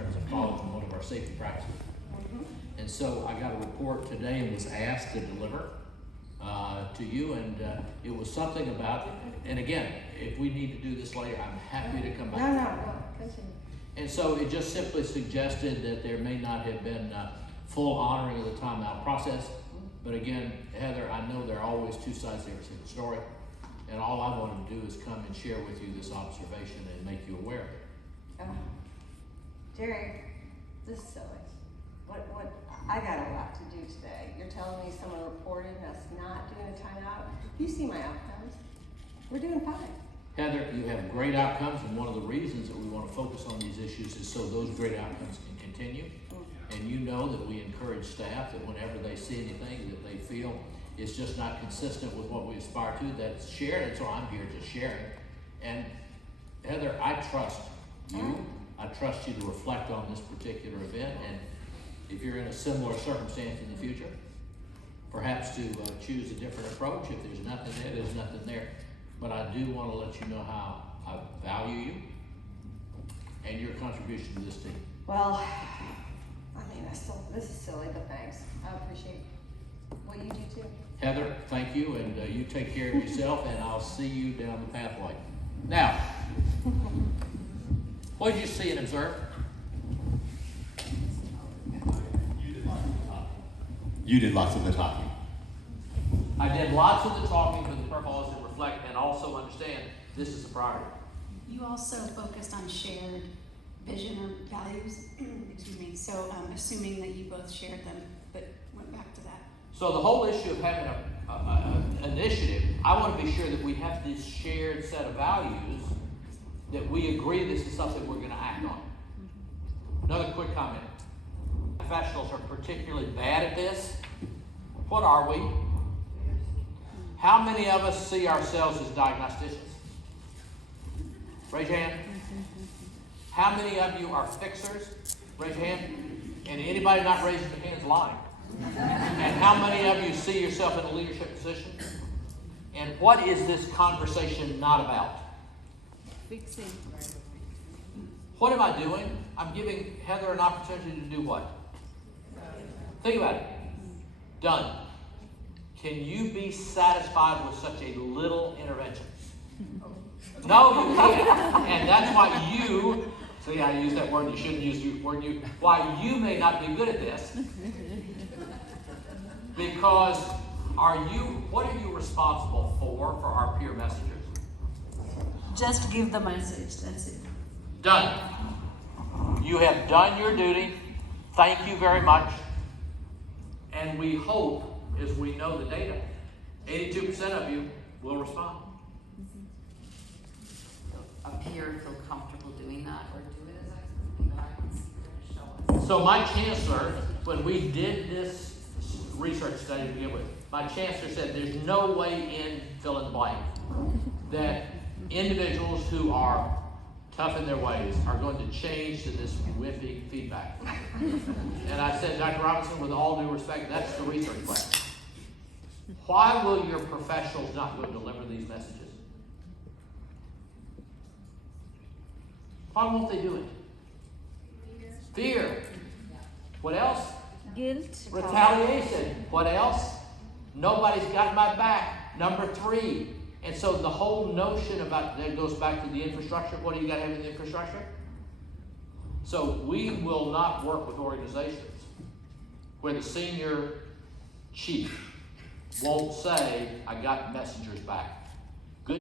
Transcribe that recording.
terms of following one of our safety practices. And so I got a report today and was asked to deliver to you, and it was something about, and again, if we need to do this later, I'm happy to come back. No, continue. And so it just simply suggested that there may not have been full honoring of the timeout process. But again, Heather, I know there are always two sides to every single story. And all I wanted to do is come and share with you this observation and make you aware of it. Jerry, this is silly. I got a lot to do today. You're telling me someone reported us not doing a timeout. You see my outcomes. We're doing fine. Heather, you have great outcomes, and one of the reasons that we want to focus on these issues is so those great outcomes can continue. And you know that we encourage staff that whenever they see anything that they feel is just not consistent with what we aspire to, that's shared, and so I'm here just sharing. And Heather, I trust you. I trust you to reflect on this particular event, and if you're in a similar circumstance in the future, perhaps to choose a different approach. If there's nothing there, there's nothing there. But I do want to let you know how I value you and your contribution to this team. Well, I mean, this is silly, but thanks. I appreciate what you do too. Heather, thank you, and you take care of yourself, and I'll see you down the pathway. Now, what did you see and observe? You did lots of the talking. I did lots of the talking for the purpose to reflect and also understand this is a priority. You also focused on shared vision or values, excuse me, so assuming that you both shared them, but went back to that. So the whole issue of having an initiative, I want to be sure that we have this shared set of values, that we agree this is something we're going to act on. Another quick comment. Professionals are particularly bad at this. What are we? How many of us see ourselves as diagnosticians? Raise your hand. How many of you are fixers? Raise your hand. And anybody not raising their hand is lying. And how many of you see yourself in a leadership position? And what is this conversation not about? Fixing. What am I doing? I'm giving Heather an opportunity to do what? Think about it. Done. Can you be satisfied with such a little intervention? No, you can't. And that's why you, see, I use that word, you shouldn't use the word you, why you may not be good at this. Because what are you responsible for our peer messengers? Just give the message, that's it. Done. You have done your duty. Thank you very much. And we hope, as we know the data, 82% of you will respond. A peer feel comfortable doing that, or do it as I So my chancellor, when we did this research study to begin with, my chancellor said there's no way in fill in the blank that individuals who are tough in their ways are going to change to this whiffy feedback. And I said, Dr. Robinson, with all due respect, that's the research question. Why will your professionals not go deliver these messages? Why won't they do it? Fear. What else? Guilt. Retaliation. What else? Nobody's got my back. Number 3. And so the whole notion about that goes back to the infrastructure. What do you got to have in the infrastructure? So we will not work with organizations where the senior chief won't say, I got messengers back.